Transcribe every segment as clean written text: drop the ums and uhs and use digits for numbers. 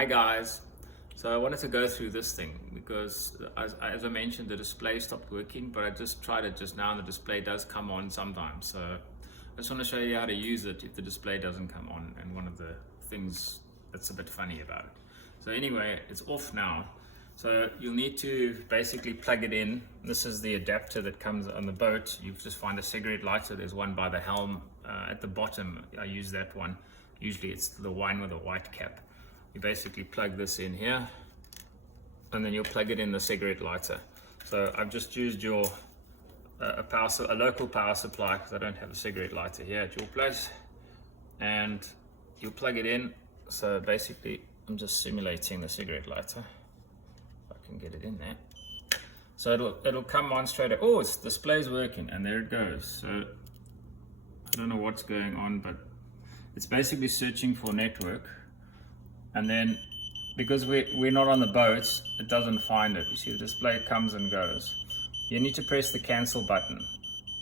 Hi guys, so I wanted to go through this thing because as I mentioned, the display stopped working, but I just tried it just now and the display does come on sometimes. So I just want to show you how to use it if the display doesn't come on, and one of the things that's a bit funny about it. So anyway, it's off now. So you'll need to basically plug it in. This is the adapter that comes on the boat. You just find a cigarette lighter. There's one by the helm at the bottom. I use that one. Usually it's the one with a white cap. You basically plug this in here and then you'll plug it in the cigarette lighter. So I've just used a local power supply because I don't have a cigarette lighter here at your place, and you'll plug it in. So basically I'm just simulating the cigarette lighter. If I can get it in there. So it'll come on straight away. Oh, its display's working, and there it goes. So I don't know what's going on, but it's basically searching for network. And then because we're not on the boat, it doesn't find it. You see the display comes and goes. You need to press the cancel button.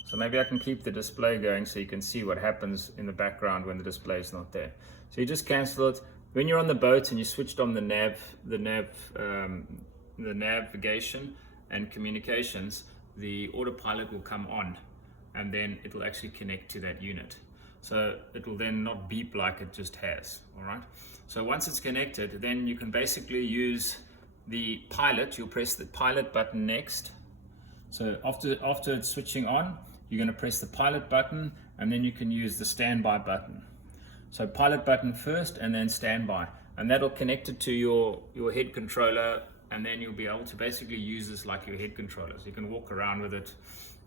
So maybe I can keep the display going so you can see what happens in the background when the display is not there. So you just cancel it. When you're on the boat and you switched on the navigation and communications, the autopilot will come on, and then it will actually connect to that unit. So it will then not beep like it just has, all right? So once it's connected, then you can basically use the pilot. You'll press the pilot button next. So after it's switching on, you're going to press the pilot button, and then you can use the standby button. So pilot button first and then standby, and that'll connect it to your head controller, and then you'll be able to basically use this like your head controller. So you can walk around with it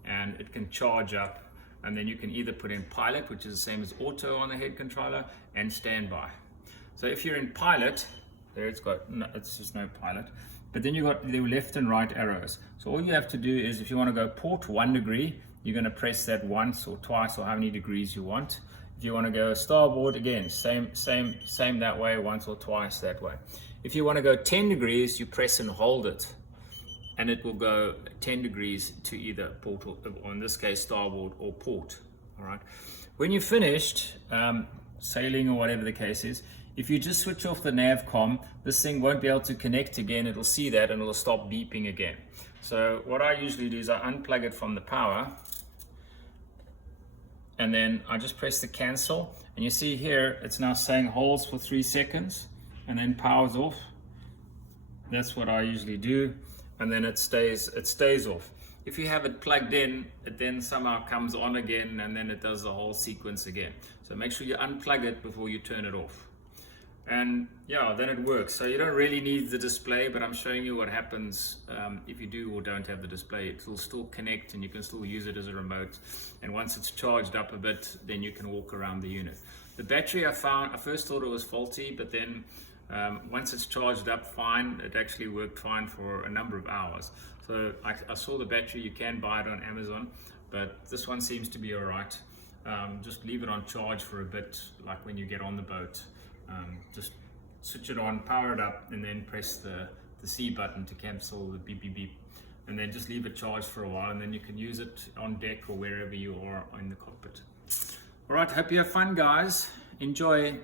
and it can charge up, and then you can either put in pilot, which is the same as auto on the head controller, and standby. So if you're in pilot, there it's just no pilot, but then you've got the left and right arrows. So all you have to do is, if you want to go port 1 degree, you're going to press that once or twice, or how many degrees you want. If you want to go starboard, again, same that way, once or twice that way. If you want to go 10 degrees, you press and hold it, and it will go 10 degrees to either port, or in this case starboard, or port. All right. When you're finished sailing or whatever the case is, if you just switch off the navcom, this thing won't be able to connect again. It'll see that and it'll stop beeping again. So what I usually do is I unplug it from the power, and then I just press the cancel, and you see here it's now saying holds for 3 seconds and then powers off. That's what I usually do, and then it stays off. If you have it plugged in, it then somehow comes on again, and then it does the whole sequence again. So make sure you unplug it before you turn it off. And yeah, then it works. So you don't really need the display, but I'm showing you what happens if you do or don't have the display. It will still connect, and you can still use it as a remote. And once it's charged up a bit, then you can walk around the unit. The battery I first thought it was faulty, but then once it's charged up fine, it actually worked fine for a number of hours. So I saw the battery, you can buy it on Amazon, but this one seems to be all right. Just leave it on charge for a bit, like when you get on the boat. Just switch it on, power it up, and then press the C button to cancel the beep beep beep, and then just leave it charged for a while, and then you can use it on deck or wherever you are in the cockpit. All right, hope you have fun, guys. Enjoy.